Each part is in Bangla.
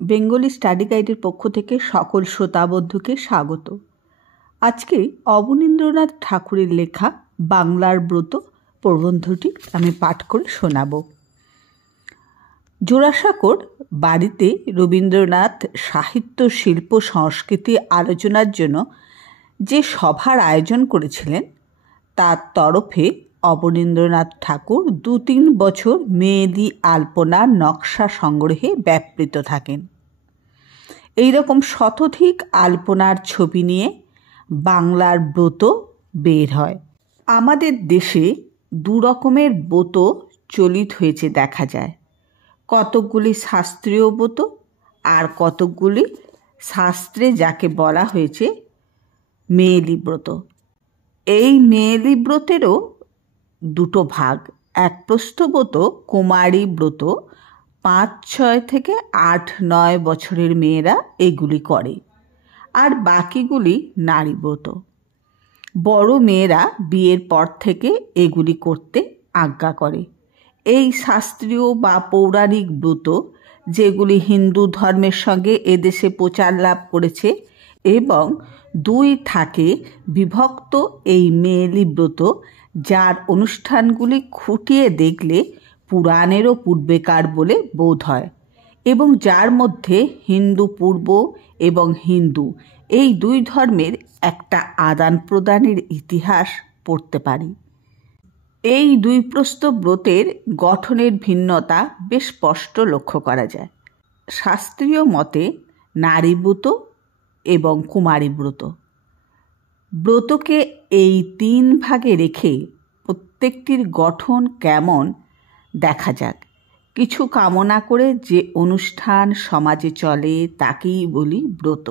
বেঙ্গলি স্টাডি গাইডের পক্ষ থেকে সকল শ্রোতা বন্ধুকে স্বাগত। আজকে অবনীন্দ্রনাথ ঠাকুরের লেখা বাংলার ব্রত প্রবন্ধটি আমি পাঠ করে শোনাব। জোড়াসাঁকোর বাড়িতে রবীন্দ্রনাথ সাহিত্য, শিল্প, সংস্কৃতি আলোচনার জন্য যে সভার আয়োজন করেছিলেন তার তরফে অবনীন্দ্রনাথ ঠাকুর 2-3 বছর মেয়েলি আলপনার নকশা সংগ্রহে ব্যাপৃত থাকেন। এইরকম শতাধিক আলপনার ছবি নিয়ে বাংলার ব্রত বের হয়। আমাদের দেশে 2 রকমের ব্রত চলিত হয়েছে দেখা যায়। কতকগুলি শাস্ত্রীয় ব্রত আর কতকগুলি শাস্ত্রে যাকে বলা হয়েছে মেয়েলি ব্রত। এই মেয়েলি ব্রতেরও 2টো ভাগ। এক প্রস্থব্রত কুমারী ব্রত, 5-6 থেকে 8-9 বছরের মেয়েরা এগুলি করে, আর বাকিগুলি নারী ব্রত। বড় মেয়েরা বিয়ের পর থেকে এগুলি করতে আজ্ঞা করে। এই শাস্ত্রীয় বা পৌরাণিক ব্রত যেগুলি হিন্দু ধর্মের সঙ্গে এদেশে প্রচার লাভ করেছে এবং 2 থাকে বিভক্ত এই মেয়েলি ব্রত, যার অনুষ্ঠানগুলি খুঁটিয়ে দেখলে পুরাণেরও পূর্বেকার বলে বোধ হয় এবং যার মধ্যে হিন্দু পূর্ব এবং হিন্দু এই 2 ধর্মের একটা আদান প্রদানের ইতিহাস পড়তে পারি। এই 2 প্রস্থ ব্রতের গঠনের ভিন্নতা বেশ স্পষ্ট লক্ষ্য করা যায়। শাস্ত্রীয় মতে নারী ব্রত এবং কুমারী ব্রত। ব্রতকে এই 3 ভাগে রেখে প্রত্যেকটির গঠন কেমন দেখা যাক। কিছু কামনা করে যে অনুষ্ঠান সমাজে চলে তাকেই বলি ব্রত।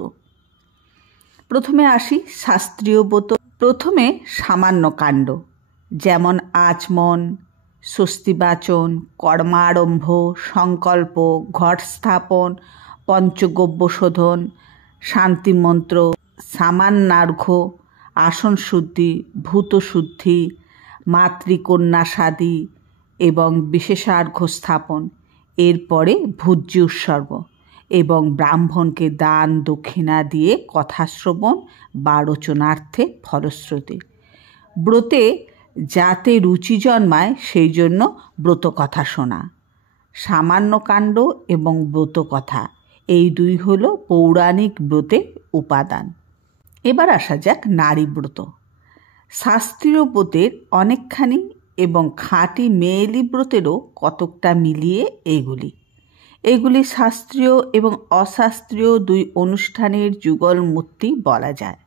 প্রথমে আসি শাস্ত্রীয় ব্রত। প্রথমে সামান্য কাণ্ড, যেমন আচমন, স্বস্তিবাচন, কর্মারম্ভ, সংকল্প, ঘট স্থাপন, পঞ্চগব্য শোধন, শান্তিমন্ত্র, সামান্যার্ঘ্য, আসন শুদ্ধি, ভূতশুদ্ধি, মাতৃকন্যাসাদি এবং বিশেষার্ঘ্য স্থাপন। এরপরে ভোজ্য উৎসর্গ এবং ব্রাহ্মণকে দান দক্ষিণা দিয়ে কথা শ্রবণ বা রচনার্থে ফলশ্রুতি। ব্রতে যাতে রুচি জন্মায় সেই জন্য ব্রত কথা শোনা। সামান্য কাণ্ড এবং ব্রত কথা এই 2 হল পৌরাণিক ব্রতের উপাদান। এবার আসা যাক নারী ব্রত। শাস্ত্রীয় ব্রতের অনেকখানি এবং খাঁটি মেয়েলি ব্রতেরও কতকটা মিলিয়ে এগুলি শাস্ত্রীয় এবং অশাস্ত্রীয় 2 অনুষ্ঠানের যুগল মূর্তি বলা যায়।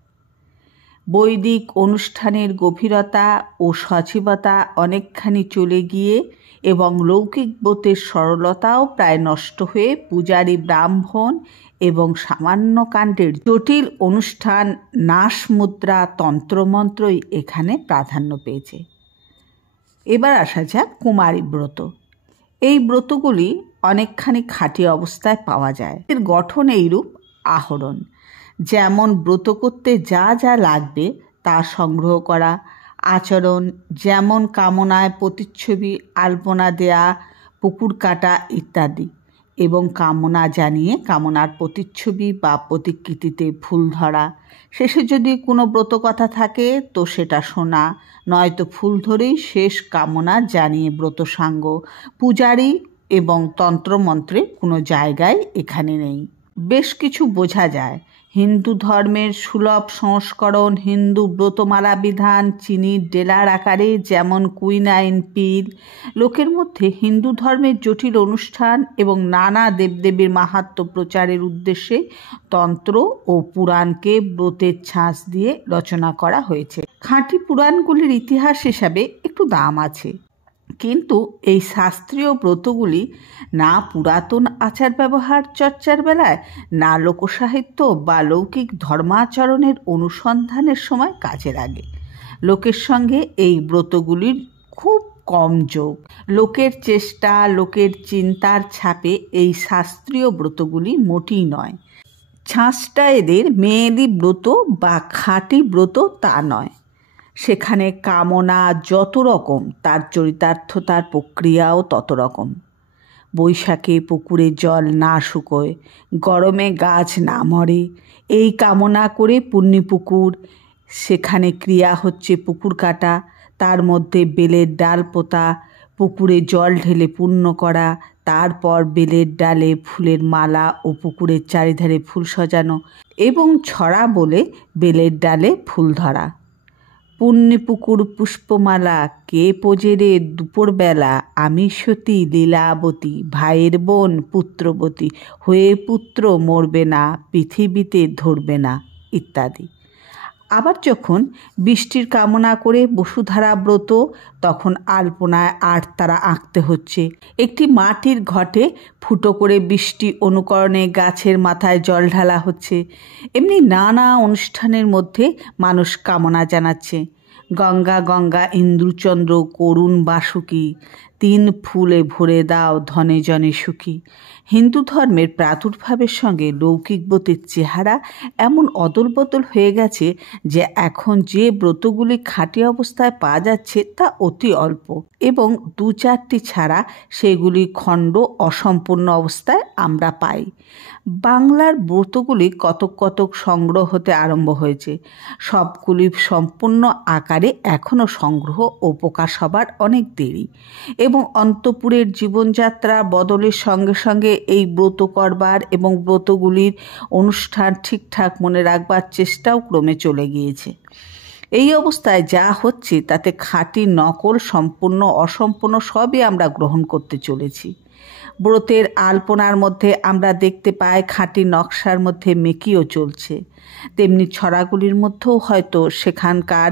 বৈদিক অনুষ্ঠানের গভীরতা ও সজীবতা অনেকখানি চলে গিয়ে এবং লৌকিক ব্রতের সরলতাও প্রায় নষ্ট হয়ে পূজারী ব্রাহ্মণ এবং সামান্য কাণ্ডের জটিল অনুষ্ঠান, নাশ মুদ্রা, তন্ত্রমন্ত্রই এখানে প্রাধান্য পেয়েছে। এবার আসা যাক কুমারী ব্রত। এই ব্রতগুলি অনেকখানি খাঁটি অবস্থায় পাওয়া যায়। এর গঠন এইরূপ আহরণ, যেমন ব্রত করতে যা যা লাগবে তা সংগ্রহ করা, আচরণ যেমন কামনায় প্রতিচ্ছবি, আলপনা দেয়া, পুকুর কাটা ইত্যাদি, এবং কামনা জানিয়ে কামনার প্রতিচ্ছবি বা প্রতিকৃতিতে ফুল ধরা। শেষে যদি কোনো ব্রত কথা থাকে তো সেটা শোনা, নয়তো ফুল ধরেই শেষ কামনা জানিয়ে ব্রত সাঙ্গ। পূজারী এবং তন্ত্রমন্ত্রে কোনো জায়গায় এখানে নেই। বেশ কিছু বোঝা যায়। হিন্দু ধর্মের সুলভ সংস্করণ হিন্দু ব্রতমালা বিধান চিনির ডেলার আকারে, যেমন কুইনাইন পীর। লোকের মধ্যে হিন্দু ধর্মের জটিল অনুষ্ঠান এবং নানা দেবদেবীর মাহাত্ম্য প্রচারের উদ্দেশ্যে তন্ত্র ও পুরাণকে ব্রতের ছাঁচ দিয়ে রচনা করা হয়েছে। খাঁটি পুরাণগুলির ইতিহাস হিসাবে একটু দাম আছে, কিন্তু এই শাস্ত্রীয় ব্রতগুলি না পুরাতন আচার ব্যবহার চর্চার বেলায়, না লোকসাহিত্য বা লৌকিক ধর্মাচরণের অনুসন্ধানের সময় কাজে লাগে। লোকের সঙ্গে এই ব্রতগুলির খুব কম যোগ। লোকের চেষ্টা, লোকের চিন্তার ছাপে এই শাস্ত্রীয় ব্রতগুলি মোটেই নয়। ছাঁচটা এদের মেয়েলি ব্রত বা খাঁটি ব্রত তা নয়। সেখানে কামনা যত রকম, তার চরিতার্থতার প্রক্রিয়াও তত রকম। বৈশাখে পুকুরে জল না শুকোয়, গরমে গাছ না মরে, এই কামনা করে পুণ্যপুকুর, সেখানে ক্রিয়া হচ্ছে পুকুর কাটা, তার মধ্যে বেলের ডাল পোতা, পুকুরে জল ঢেলে পুণ্য করা, তারপর বেলের ডালে ফুলের মালা ও পুকুরের চারিধারে ফুল সাজানো এবং ছড়া বলে বেলের ডালে ফুল ধরা। পুণ্যপুকুর পুষ্পমালা কে পোজে রে দুপুরবেলা, আমি সতী লীলাবতী, ভাইয়ের বোন পুত্রবতী, হয়ে পুত্র মরবে না, পৃথিবীতে ধরবে না, ইত্যাদি। আবার যখন বৃষ্টির কামনা করে বসুধারা ব্রত, তখন আলপনায় আটতারা আঁকতে হচ্ছে। একটি মাটির ঘটে ফুটো করে বৃষ্টি অনুকরণে গাছের মাথায় জল ঢালা হচ্ছে। এমনি নানা অনুষ্ঠানের মধ্যে মানুষ কামনা জানাচ্ছে। গঙ্গা গঙ্গা ইন্দুচন্দ্র করুণ বাসুকি, তিন ফুলে ভরে দাও ধনে জনে সুখী। হিন্দু ধর্মের প্রাদুর্ভাবের সঙ্গে লৌকিক ব্রতের চেহারা এমন অদল বদল হয়ে গেছে যে এখন যে ব্রতগুলি খাঁটি অবস্থায় পাওয়া যাচ্ছে তা অতি অল্প, এবং দু চারটি ছাড়া সেগুলি খণ্ড অসম্পূর্ণ অবস্থায় আমরা পাই। বাংলার ব্রতগুলি কতক কতক সংগ্রহ হতে আরম্ভ হয়েছে। সবগুলি সম্পূর্ণ আকারে এখনও সংগ্রহ ও প্রকাশ হবার অনেক দেরি, এবং অন্তঃপুরের জীবনযাত্রা বদলের সঙ্গে সঙ্গে এই ব্রত করবার এবং ব্রতগুলির অনুষ্ঠান ঠিকঠাক মনে রাখবার চেষ্টাও ক্রমে চলে গিয়েছে। এই অবস্থায় যা হচ্ছে তাতে খাঁটি নকল সম্পূর্ণ অসম্পূর্ণ সবই আমরা গ্রহণ করতে চলেছি। ব্রতের আলপনার মধ্যে আমরা দেখতে পাই খাঁটি নকশার মধ্যে মেকিও চলছে, তেমনি ছড়াগুলির মধ্যেও হয়তো সেখানকার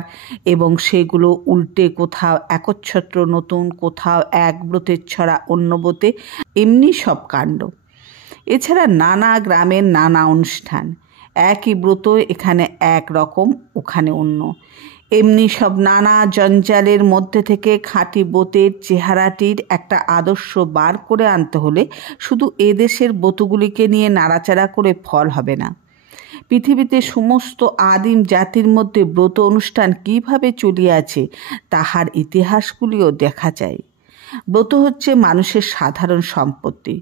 এবং সেগুলো উল্টে কোথাও একচ্ছত্র নতুন, কোথাও এক ব্রতের ছড়া অন্য ব্রতে, এমনি সব কাণ্ড। এছাড়া নানা গ্রামের নানা অনুষ্ঠান, একই ব্রত এখানে এক রকম ওখানে অন্য, এমনি সব নানা জঞ্জালের মধ্যে থেকে খাঁটি ব্রতের চেহারাটির একটা আদর্শ বার করে আনতে হলে শুধু এদেশের ব্রতগুলিকে নিয়ে নাড়াচাড়া করে ফল হবে না। পৃথিবীতে সমস্ত আদিম জাতির মধ্যে ব্রত অনুষ্ঠান কীভাবে চলিয়াছে তাহার ইতিহাসগুলিও দেখা যায়। ব্রত হচ্ছে মানুষের সাধারণ সম্পত্তি,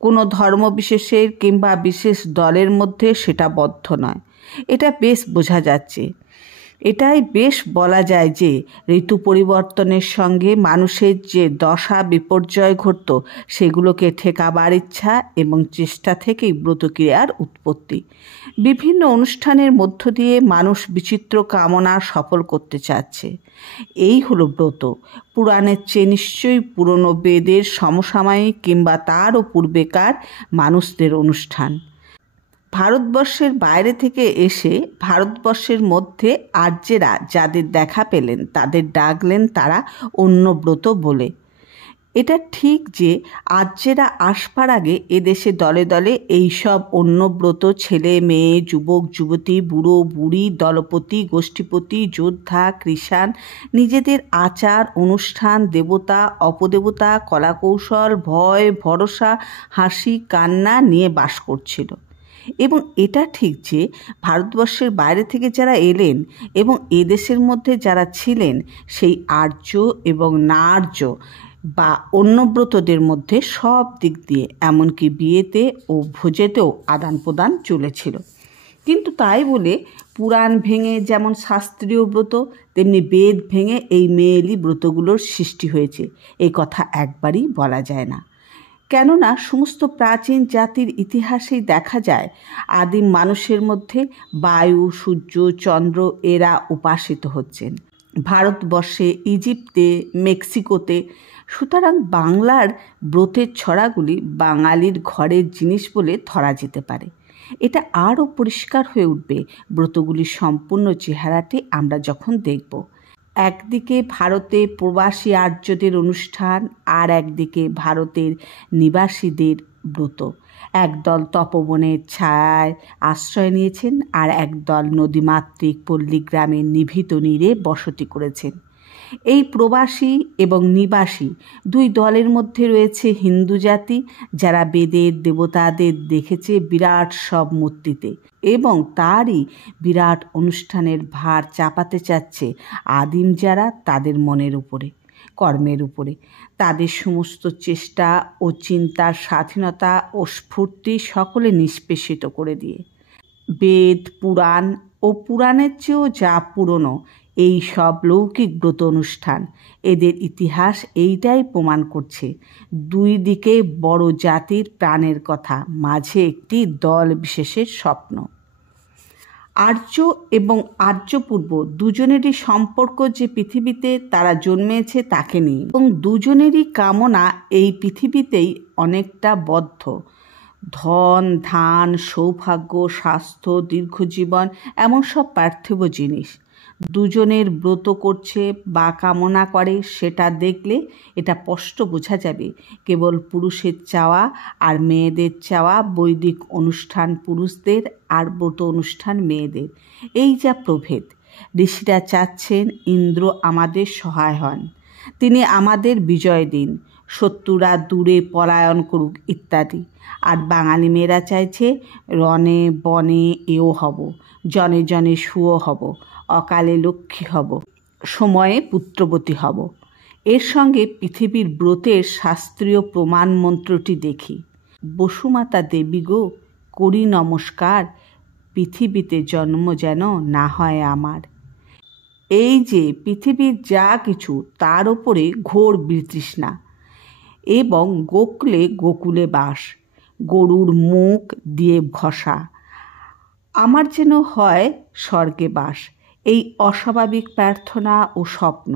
কোনো ধর্মবিশেষের কিংবা বিশেষ দলের মধ্যে সেটা বদ্ধ নয়। এটা বেশ বোঝা যাচ্ছে। এটাই বেশ বলা যায় যে ঋতু পরিবর্তনের সঙ্গে মানুষের যে দশা বিপর্যয় ঘটত সেগুলোকে ঠেকাবার ইচ্ছা এবং চেষ্টা থেকেই ব্রতক্রিয়ার উৎপত্তি। বিভিন্ন অনুষ্ঠানের মধ্য দিয়ে মানুষ বিচিত্র কামনা সফল করতে চাচ্ছে। এই হলো ব্রত। পুরাণের চেয়ে নিশ্চয়ই পুরনো বেদের সমসাময়িক কিংবা তারও পূর্বেকার মানুষদের অনুষ্ঠান। ভারতবর্ষের বাইরে থেকে এসে ভারতবর্ষের মধ্যে আর্যেরা যাদের দেখা পেলেন তাদের ডাকলেন তারা অন্য ব্রত বলে। এটা ঠিক যে আর্যেরা আসবার আগে এদেশে দলে দলে এইসব অন্য ব্রত ছেলে মেয়ে, যুবক যুবতী, বুড়ো বুড়ি, দলপতি, গোষ্ঠীপতি, যোদ্ধা, কৃষাণ নিজেদের আচার অনুষ্ঠান, দেবতা অপদেবতা, কলাকৌশল, ভয় ভরসা, হাসি কান্না নিয়ে বাস করছিল। এবং এটা ঠিক যে ভারতবর্ষের বাইরে থেকে যারা এলেন এবং এদেশের মধ্যে যারা ছিলেন সেই আর্য এবং না আর্য বা অন্য ব্রতদের মধ্যে সব দিক দিয়ে এমনকি বিয়েতে ও ভোজেতেও আদান প্রদান চলেছিল। কিন্তু তাই বলে পুরাণ ভেঙে যেমন শাস্ত্রীয় ব্রত তেমনি বেদ ভেঙে এই মেয়েলি ব্রতগুলোর সৃষ্টি হয়েছে এই কথা একবারই বলা যায় না। কেননা সমস্ত প্রাচীন জাতির ইতিহাসেই দেখা যায় আদিম মানুষের মধ্যে বায়ু, সূর্য, চন্দ্র এরা উপাসিত হচ্ছেন, ভারতবর্ষে, ইজিপ্তে, মেক্সিকোতে। সুতরাং বাংলার ব্রতের ছড়াগুলি বাঙালির ঘরের জিনিস বলে ধরা যেতে পারে। এটা আরও পরিষ্কার হয়ে উঠবে ব্রতগুলির সম্পূর্ণ চেহারাটি আমরা যখন দেখব। একদিকে ভারতে প্রবাসী আর্যদের অনুষ্ঠান, আর একদিকে ভারতের নিবাসীদের ব্রত। একদল তপবনের ছায়ায় আশ্রয় নিয়েছেন, আর একদল নদীমাতৃক পল্লীগ্রামের নিভৃত নীড়ে বসতি করেছেন। এই প্রবাসী এবং নিবাসী দুই দলের মধ্যে রয়েছে হিন্দু জাতি, যারা বেদের দেবতাদের দেখেছে বিরাট সব মূর্তিতে এবং তারই বিরাট অনুষ্ঠানের ভার চাপাতে চাচ্ছে আদিম যারা তাদের মনের উপরে। কর্মের উপরে, তাদের সমস্ত চেষ্টা ও চিন্তার স্বাধীনতা ও স্ফূর্তি সকলে নিষ্পেষিত করে দিয়ে। বেদ, পুরাণ ও পুরাণের চেয়েও যা পুরনো এই সব লৌকিক ব্রত অনুষ্ঠান, এদের ইতিহাস এইটাই প্রমাণ করছে। দুই দিকে বড় জাতির প্রাণের কথা, মাঝে একটি দল বিশেষের স্বপ্ন। আর্য এবং আর্যপূর্ব দুজনেরই সম্পর্ক যে পৃথিবীতে তারা জন্মেছে তাকে নিয়ে, এবং দুজনেরই কামনা এই পৃথিবীতেই অনেকটা বদ্ধ। ধন, ধান, সৌভাগ্য, স্বাস্থ্য, দীর্ঘজীবন, এমন সব পার্থিব জিনিস দুজনের ব্রত করছে বা কামনা করে, সেটা দেখলে এটা স্পষ্ট বোঝা যাবে কেবল পুরুষের চাওয়া আর মেয়েদের চাওয়া, বৈদিক অনুষ্ঠান পুরুষদের আর ব্রত অনুষ্ঠান মেয়েদের, এই যা প্রভেদ। ঋষিরা চাচ্ছেন ইন্দ্র আমাদের সহায় হন, তিনি আমাদের বিজয় দিন, শত্রুরা দূরে পলায়ন করুক ইত্যাদি। আর বাঙালি মেয়েরা চাইছে রণে বনে এও হব, জনে জনে সুও হব, অকালে লক্ষ্মী হব, সময়ে পুত্রবতী হব। এর সঙ্গে পৃথিবীর ব্রতের শাস্ত্রীয় প্রমাণ মন্ত্রটি দেখি। বসুমাতা দেবী গো, করি নমস্কার, পৃথিবীতে জন্ম যেন না হয় আমার। এই যে পৃথিবীর যা কিছু তার ওপরে ঘোর বিতৃষ্ণা, এবং গোকুলে গোকুলে বাস, গরুর মুখ দিয়ে ঘষা, আমার যেন হয় স্বর্গে বাস। এই অস্বাভাবিক প্রার্থনা ও স্বপ্ন,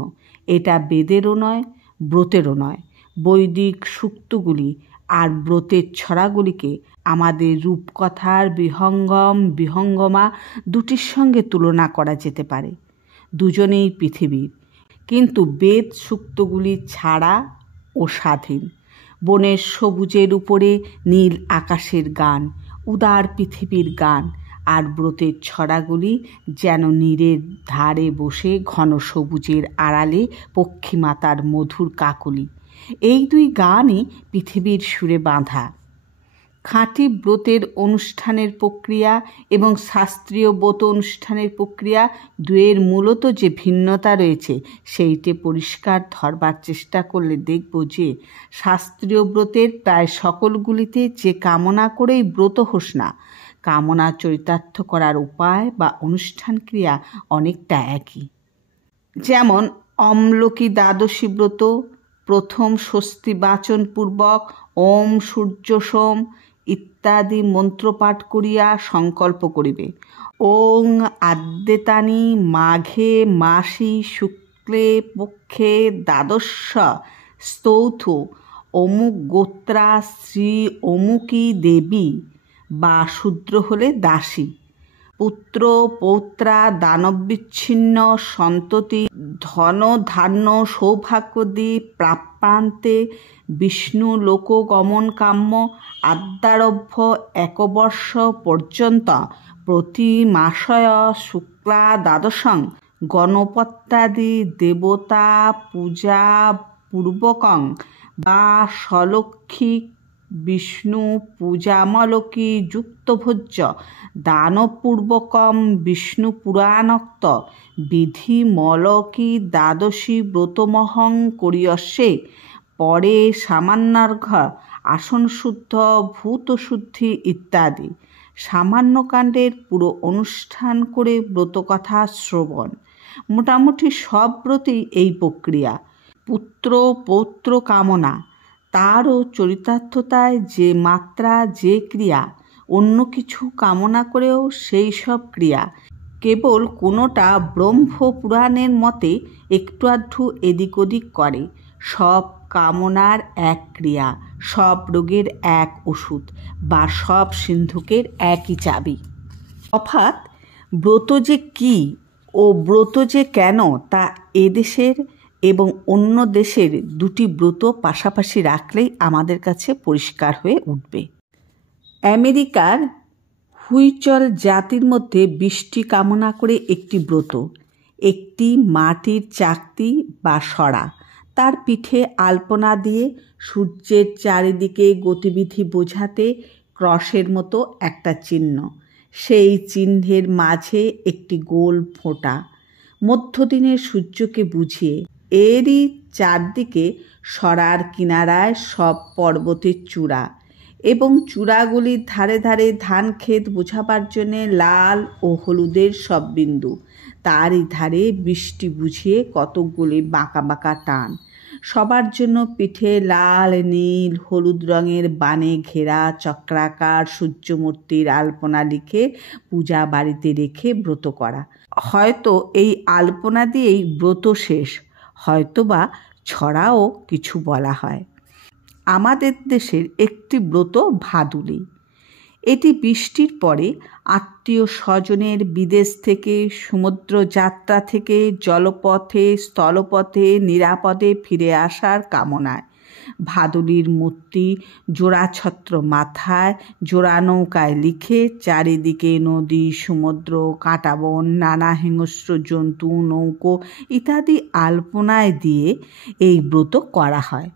এটা বেদেরও নয়, ব্রতেরও নয়। বৈদিক সূক্তগুলি আর ব্রতের ছড়াগুলিকে আমাদের রূপকথার বিহঙ্গম বিহঙ্গমা দুটির সঙ্গে তুলনা করা যেতে পারে। দুজনেই পৃথিবীর, কিন্তু বেদ সূক্তগুলি ছাড়া ও স্বাধীন। বনের সবুজের উপরে নীল আকাশের গান, উদার পৃথিবীর গান, আর ব্রতের ছড়াগুলি যেন নীরের ধারে বসে ঘন সবুজের আড়ালে পক্ষীমাতার মধুর কাকলি। এই দুই গানই পৃথিবীর সুরে বাঁধা। খাঁটি ব্রতের অনুষ্ঠানের প্রক্রিয়া এবং শাস্ত্রীয় ব্রত অনুষ্ঠানের প্রক্রিয়া দুয়ের মূলত যে ভিন্নতা রয়েছে সেইটে পরিষ্কার ধরবার চেষ্টা করলে দেখব যে শাস্ত্রীয় ব্রতের প্রায় সকলগুলিতে যে কামনা করেই ব্রত হোস না, কামনা চরিতার্থ করার উপায় বা অনুষ্ঠান ক্রিয়া অনেকটা একই। যেমন অম্লকী দ্বাদশী ব্রত, প্রথম স্বস্তি বাচনপূর্বক ওম সূর্য সোম ইত্যাদি মন্ত্রপাঠ করিয়া সংকল্প করিবে। ওং আদ্যেতানি মাঘে মাসি শুক্লে পক্ষে দ্বাদশ স্তৌথ অমুক গোত্রা শ্রী অমুকী দেবী, বা শূদ্র হলে দাসী, পুত্র পৌত্রা দানববিচ্ছিন্ন সন্ততি, ধন ধান্য সৌভাগ্যদি প্রাপ্যান্তে বিষ্ণু লোকগমন কাম্য, আদ্যারভ্য একবর্ষ পর্যন্ত প্রতি মাসয় শুক্লা দ্বাদশং গণপত্যাদি দেবতা পূজা পূর্বকং বা সলক্ষী বিষ্ণু পূজামলকী যুক্তভোজ্য দানপূর্বকম বিষ্ণু পুরাণোক্ত বিধি মলকী দ্বাদশী ব্রতমহং করিয়স্যে, পরে সামান্যার্ঘ আসনশুদ্ধ ভূতশুদ্ধি ইত্যাদি। সামান্যকাণ্ডের পুরো অনুষ্ঠান করে ব্রতকথা শ্রবণ। মোটামুটি সব ব্রতেই এই প্রক্রিয়া। পুত্র পৌত্র কামনা, তারও চরিতার্থতায় যে মাত্রা, যে ক্রিয়া, অন্য কিছু কামনা করেও সেই সব ক্রিয়া। কেবল কোনোটা ব্রহ্মপুরাণের মতে একটু আধটু এদিক ওদিক করে। সব কামনার এক ক্রিয়া, সব রোগের এক ওষুধ, বা সব সিন্ধুকের একই চাবি। অর্থাৎ ব্রত যে কী ও ব্রত যে কেন, তা এদেশের এবং অন্য দেশের দুটি ব্রত পাশাপাশি রাখলেই আমাদের কাছে পরিষ্কার হয়ে উঠবে। আমেরিকার হুইচল জাতির মধ্যে বৃষ্টি কামনা করে একটি ব্রত, একটি মাটির চাকতি বা সরা, তার পিঠে আলপনা দিয়ে সূর্যের চারিদিকে গতিবিধি বোঝাতে ক্রসের মতো একটা চিহ্ন, সেই চিহ্নের মাঝে একটি গোল ফোঁটা, মধ্যদিনের সূর্যকে বুঝিয়ে এরই চারদিকে সরার কিনারায় সব পর্বতের চূড়া, এবং চূড়াগুলির ধারে ধারে ধান ক্ষেত বোঝাবার জন্যে লাল ও হলুদের সব বিন্দু। তারই ধারে বৃষ্টি বুঝিয়ে কতকগুলি বাঁকা বাঁকা টান। সবার জন্য পিঠে লাল নীল হলুদ রঙের বানে ঘেরা চক্রাকার সূর্যমূর্তির আলপনা লিখে পূজা বাড়িতে রেখে ব্রত করা। হয়তো এই আলপনা দিয়েই ব্রত শেষ, হয়তোবা ছড়াও কিছু বলা হয়। আমাদের দেশের একটি ব্রত ভাদুলি। এটি বৃষ্টির পরে আত্মীয় স্বজনের বিদেশ থেকে সমুদ্র যাত্রা থেকে জলপথে স্থলপথে নিরাপদে ফিরে আসার কামনায়। ভাদুলির মূর্তি জোড়াছত্র মাথায় জোড়া নৌকায় লিখে চারিদিকে নদী সমুদ্র কাঁটাবন নানা হিংস্র জন্তু নৌকো ইত্যাদি আলপনায় দিয়ে এই ব্রত করা হয়।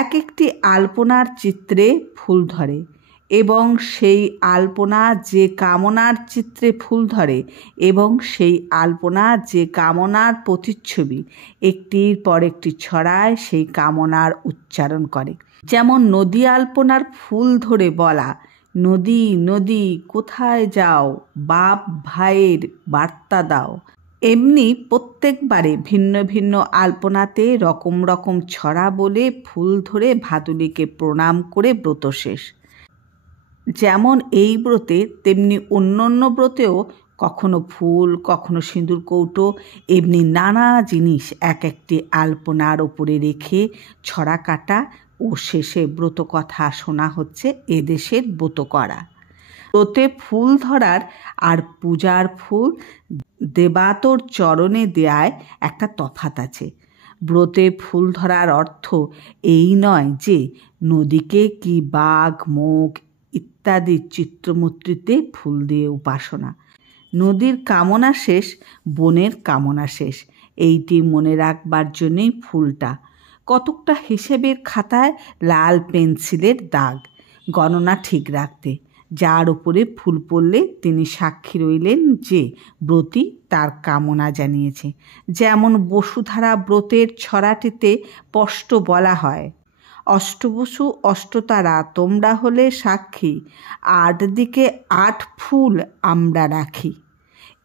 এক একটি আলপনার চিত্রে ফুল ধরে, এবং সেই আলপনা যে কামনার চিত্রে ফুল ধরে এবং সেই আলপনা যে কামনার প্রতিচ্ছবি একটির পর একটি ছড়ায় সেই কামনার উচ্চারণ করে। যেমন নদী আলপনার ফুল ধরে বলা, নদী নদী কোথায় যাও, বাপ ভাইয়ের বার্তা দাও। এমনি প্রত্যেকবারে ভিন্ন ভিন্ন আলপনাতে রকম রকম ছড়া বলে ফুল ধরে ভাদুলিকে প্রণাম করে ব্রত শেষ। যেমন এই ব্রতে তেমনি অন্য ব্রতেও কখনো ফুল কখনো সিঁদুর কৌটো এমনি নানা জিনিস এক একটি আলপনার ওপরে রেখে ছড়া কাটা ও শেষে ব্রত কথা শোনা হচ্ছে এদেশের ব্রত করা। ব্রতে ফুল ধরার আর পূজার ফুল দেবাতর চরণে দেয়ায় একটা তফাৎ আছে। ব্রতে ফুল ধরার অর্থ এই নয় যে নদীকে কি বাঘ মুখ ইত্যাদি চিত্রমূর্তিতে ফুল দিয়ে উপাসনা। নদীর কামনা শেষ, বনের কামনা শেষ, এইটি মনে রাখবার জন্যেই ফুলটা। কতকটা হিসেবের খাতায় লাল পেন্সিলের দাগ, গণনা ঠিক রাখতে। যার উপরে ফুল পড়লে তিনি সাক্ষী রইলেন যে ব্রতী তার কামনা জানিয়েছে। যেমন বসুধারা ব্রতের ছড়াটিতে স্পষ্ট বলা হয়, অষ্টবসু অষ্টতারা তোমরা হলে সাক্ষী, 8 দিকে 8 ফুল আমরা রাখি।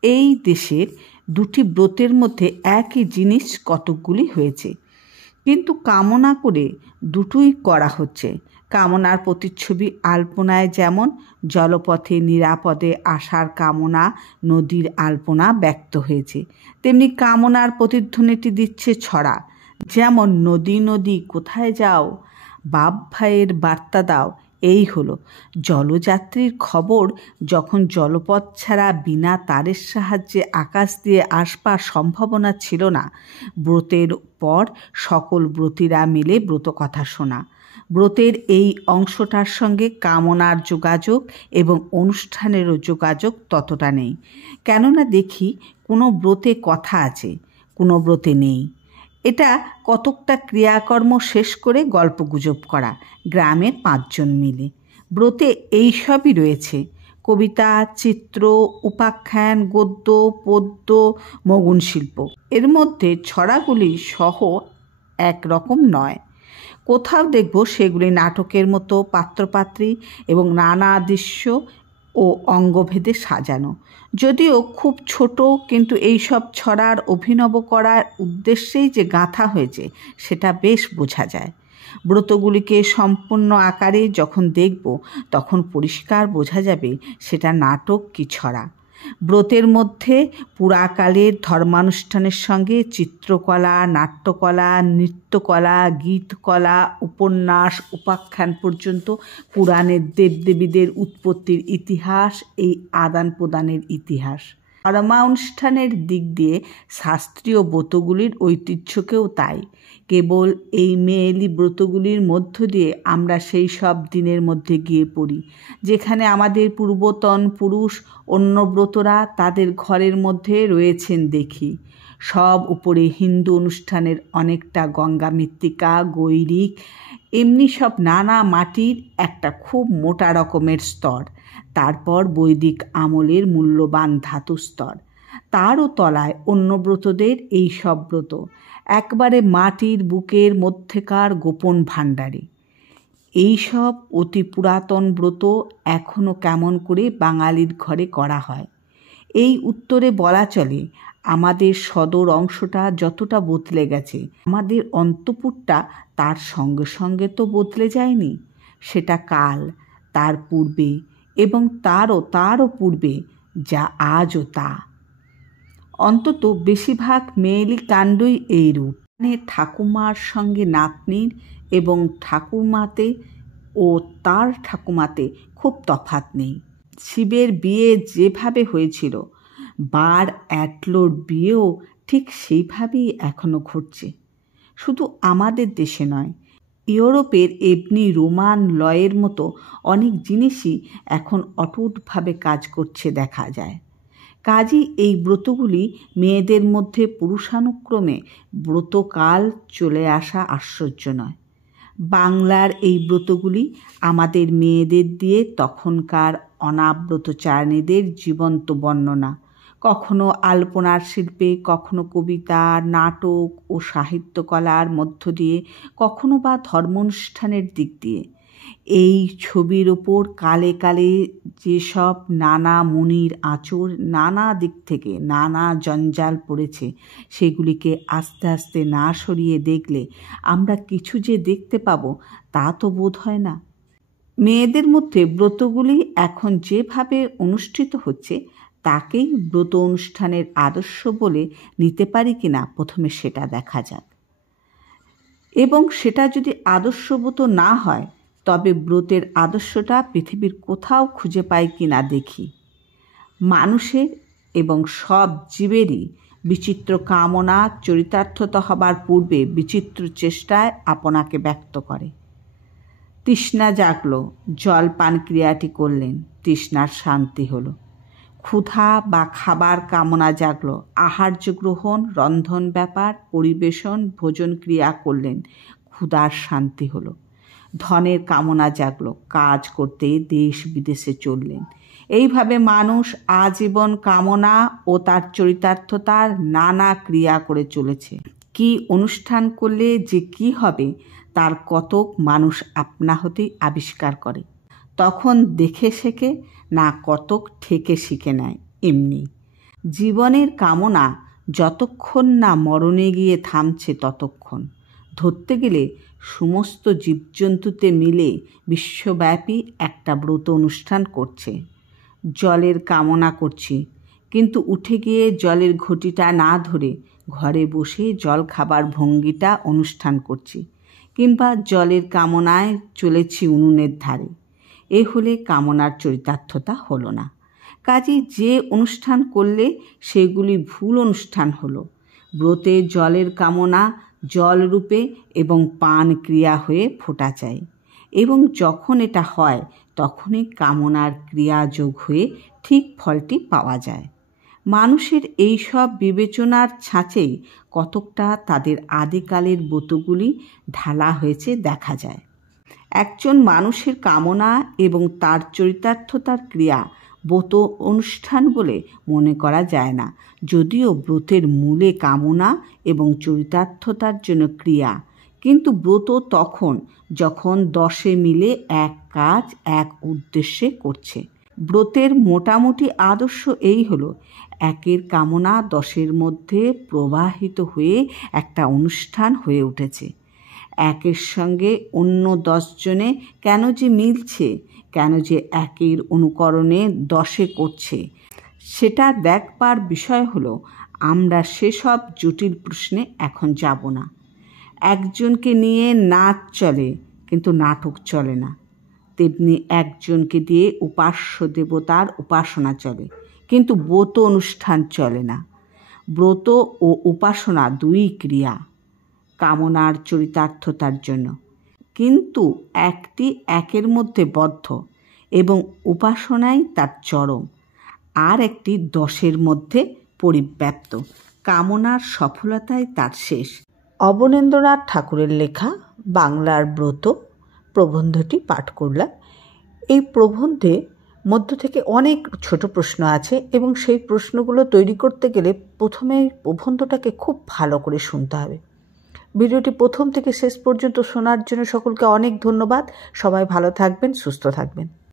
এই দেশের দুটি ব্রতের মধ্যে একই জিনিস কতকগুলি হয়েছে, কিন্তু কামনা করে দুটোই করা হচ্ছে। কামনার প্রতিচ্ছবি আলপনায় যেমন জলপথে নিরাপদে আসার কামনা নদীর আলপনা ব্যক্ত হয়েছে, তেমনি কামনার প্রতিধ্বনিটি দিচ্ছে ছড়া। যেমন নদী নদী কোথায় যাও, বাপ ভাইয়ের বার্তা দাও। এই হলো জলযাত্রীর খবর। যখন জলপথ ছাড়া বিনা তারের সাহায্যে আকাশ দিয়ে আসবার সম্ভাবনা ছিল না, ব্রতের পর সকল ব্রতীরা মিলে ব্রত কথা শোনা। ব্রতের এই অংশটার সঙ্গে কামনার যোগাযোগ এবং অনুষ্ঠানেরও যোগাযোগ ততটা নেই। কেননা দেখি কোনো ব্রতে কথা আছে, কোনো ব্রতে নেই। এটা কতকটা ক্রিয়াকর্ম শেষ করে গল্পগুজব করা, গ্রামের 5 জন মিলে। ব্রতে এই সবই রয়েছে, কবিতা চিত্র উপাখ্যান গদ্য পদ্য মগুন শিল্প। এর মধ্যে ছড়াগুলি সহ একরকম নয়। কোথাও দেখব সেগুলি নাটকের মতো পাত্রপাত্রী এবং নানা দৃশ্য ও অঙ্গভেদে সাজানো। যদিও খুব ছোট, কিন্তু এই সব ছড়ার অভিনব করার উদ্দেশ্যেই যে গাঁথা হয়েছে সেটা বেশ বোঝা যায়। ব্রতগুলিকে সম্পূর্ণ আকারে যখন দেখব তখন পরিষ্কার বোঝা যাবে সেটা নাটক কি ছড়া। ব্রতের মধ্যে পুরাকালের ধর্মানুষ্ঠানের সঙ্গে চিত্রকলা নাট্যকলা নৃত্যকলা গীতকলা উপন্যাস উপাখ্যান পর্যন্ত পুরাণের দেবদেবীদের উৎপত্তির ইতিহাস, এই আদান প্রদানের ইতিহাস। ধর্মানুষ্ঠানের দিক দিয়ে শাস্ত্রীয় ব্রতগুলির ঐতিহ্যকেও তাই। কেবল এই মেয়েলি ব্রতগুলির মধ্য দিয়ে আমরা সেই সব দিনের মধ্যে গিয়ে পড়ি যেখানে আমাদের পূর্বতন পুরুষ অন্য ব্রতরা তাদের ঘরের মধ্যে রয়েছেন দেখি। সব উপরে হিন্দু অনুষ্ঠানের অনেকটা গঙ্গা মৃত্তিকা গৈরিক এমনি সব নানা মাটির একটা খুব মোটা রকমের স্তর, তারপর বৈদিক আমলের মূল্যবান ধাতু স্তর, তারও তলায় অন্য ব্রতদের এই সব ব্রত, একবারে মাটির বুকের মধ্যেকার গোপন ভাণ্ডারে। এই সব অতি পুরাতন ব্রত এখনও কেমন করে বাঙালির ঘরে করা হয়। এই উত্তরে বলা চলে, আমাদের সদর অংশটা যতটা বদলে গেছে, আমাদের অন্তঃপুরটা তার সঙ্গে সঙ্গে তো বদলে যায়নি। সেটা কাল, তার পূর্বে এবং তারও পূর্বে, যা আজও তা। অন্তত বেশিরভাগ মেয়েলি কাণ্ডই এইরূপ। মানে ঠাকুমার সঙ্গে নাতনির এবং ঠাকুমাতে ও তার ঠাকুমাতে খুব তফাৎ নেই। শিবের বিয়ে যেভাবে হয়েছিল, বার অ্যাটলোর বিয়েও ঠিক সেইভাবেই এখনও ঘটছে। শুধু আমাদের দেশে নয়, ইউরোপের এমনি রোমান লয়ের মতো অনেক জিনিসই এখন অটুটভাবে কাজ করছে দেখা যায়। কাজেই এই ব্রতগুলি মেয়েদের মধ্যে পুরুষানুক্রমে ব্রতকাল চলে আসা আশ্চর্য নয়। বাংলার এই ব্রতগুলি আমাদের মেয়েদের দিয়ে তখনকার অনাব্রতচারিণীদের জীবন্ত বর্ণনা, কখনো আলপনার শিল্পে, কখনো কবিতা, নাটক ও সাহিত্যকলার মধ্য দিয়ে, কখনো বা ধর্মানুষ্ঠানের দিক দিয়ে। এই ছবির ওপর কালে কালে যেসব নানা মুনির আঁচড়, নানা দিক থেকে নানা জঞ্জাল পড়েছে, সেগুলিকে আস্তে আস্তে না সরিয়ে দেখলে আমরা কিছু যে দেখতে পাবো তা তো বোধ হয় না। মেয়েদের মধ্যে ব্রতগুলি এখন যেভাবে অনুষ্ঠিত হচ্ছে, তাকেই ব্রত অনুষ্ঠানের আদর্শ বলে নিতে পারি কিনা প্রথমে সেটা দেখা যাক। এবং সেটা যদি আদর্শব্রত না হয়, তবে ব্রতের আদর্শটা পৃথিবীর কোথাও খুঁজে পাই কিনা দেখি। মানুষের এবং সব জীবেরই বিচিত্র কামনা চরিতার্থতা হবার পূর্বে বিচিত্র চেষ্টায় আপনাকে ব্যক্ত করে। তৃষ্ণা জাগল, জল পান ক্রিয়াটি করলেন, তৃষ্ণার শান্তি হলো। ক্ষুধা বা খাবার কামনা জাগল, আহার্য গ্রহণ, রন্ধন ব্যাপার, পরিবেশন, ভোজন ক্রিয়া করলেন, ক্ষুধার শান্তি হলো। ধনের কামনা জাগল, কাজ করতে দেশ বিদেশে চললেন। এইভাবে মানুষ আজীবন কামনা ও তার চরিতার্থতার নানা ক্রিয়া করে চলেছে। কি অনুষ্ঠান করলে যে কি হবে, তার কতক মানুষ আপনা হতেই আবিষ্কার করে। তখন দেখে শেখে, না কতক ঠেকে শিখে নেয় এমনি। জীবনের কামনা যতক্ষণ না মরণে গিয়ে থামছে ততক্ষণ। ধরতে গেলে সমস্ত জীবজন্তুতে মিলে বিশ্বব্যাপী একটা ব্রত অনুষ্ঠান করছে। জলের কামনা করছি, কিন্তু উঠে গিয়ে জলের ঘটিটা না ধরে ঘরে বসে জল খাবার ভঙ্গিটা অনুষ্ঠান করছি, কিংবা জলের কামনায় চলেছি উনুনের ধারে। এ হলে কামনার চরিতার্থতা হলো না। কাজেই যে অনুষ্ঠান করলে সেগুলি ভুল অনুষ্ঠান হলো। ব্রতে জলের কামনা জলরূপে এবং পান ক্রিয়া হয়ে ফোটা চাই, এবং যখন এটা হয় তখনই কামনার ক্রিয়া যোগ হয়ে ঠিক ফলটি পাওয়া যায়। মানুষের এই সব বিবেচনার ছাঁচেই কতকটা তাদের আদিকালের ব্রতগুলি ঢালা হয়েছে দেখা যায়। একজন মানুষের কামনা এবং তার চরিতার্থতার ক্রিয়া ব্রত অনুষ্ঠান বলে মনে করা যায় না, যদিও ব্রতের মূলে কামনা এবং চরিতার্থতার জন্য ক্রিয়া। কিন্তু ব্রত তখন যখন দশে মিলে এক কাজ এক উদ্দেশ্যে করছে। ব্রতের মোটামুটি আদর্শ এই হলো, একের কামনা দশের মধ্যে প্রবাহিত হয়ে একটা অনুষ্ঠান হয়ে উঠেছে। একের সঙ্গে অন্য 10 জনে কেন যে মিলছে, কেন যে একের অনুকরণে 10 করছে, সেটা দেখবার বিষয় হলো। আমরা সেসব জটিল প্রশ্নে এখন যাব না। একজনকে নিয়ে নাচ চলে, কিন্তু নাটক চলে না। তেমনি একজনকে দিয়ে উপাস্য দেবতার উপাসনা চলে, কিন্তু ব্রত অনুষ্ঠান চলে না। ব্রত ও উপাসনা দুই ক্রিয়া, কামনার চরিতার্থতার জন্য, কিন্তু একটি একের মধ্যে বদ্ধ এবং উপাসনাই তার চরম, আর একটি 10 মধ্যে পরিব্যাপ্ত। কামনার সফলতাই তার শেষ। অবনীন্দ্রনাথ ঠাকুরের লেখা বাংলার ব্রত প্রবন্ধটি পাঠ করলাম। এই প্রবন্ধে মধ্য থেকে অনেক ছোট প্রশ্ন আছে এবং সেই প্রশ্নগুলো তৈরি করতে গেলে প্রথমেই প্রবন্ধটাকে খুব ভালো করে শুনতে হবে। ভিডিওটি প্রথম থেকে শেষ পর্যন্ত শোনার জন্য সকলকে অনেক ধন্যবাদ। সবাই ভালো থাকবেন, সুস্থ থাকবেন।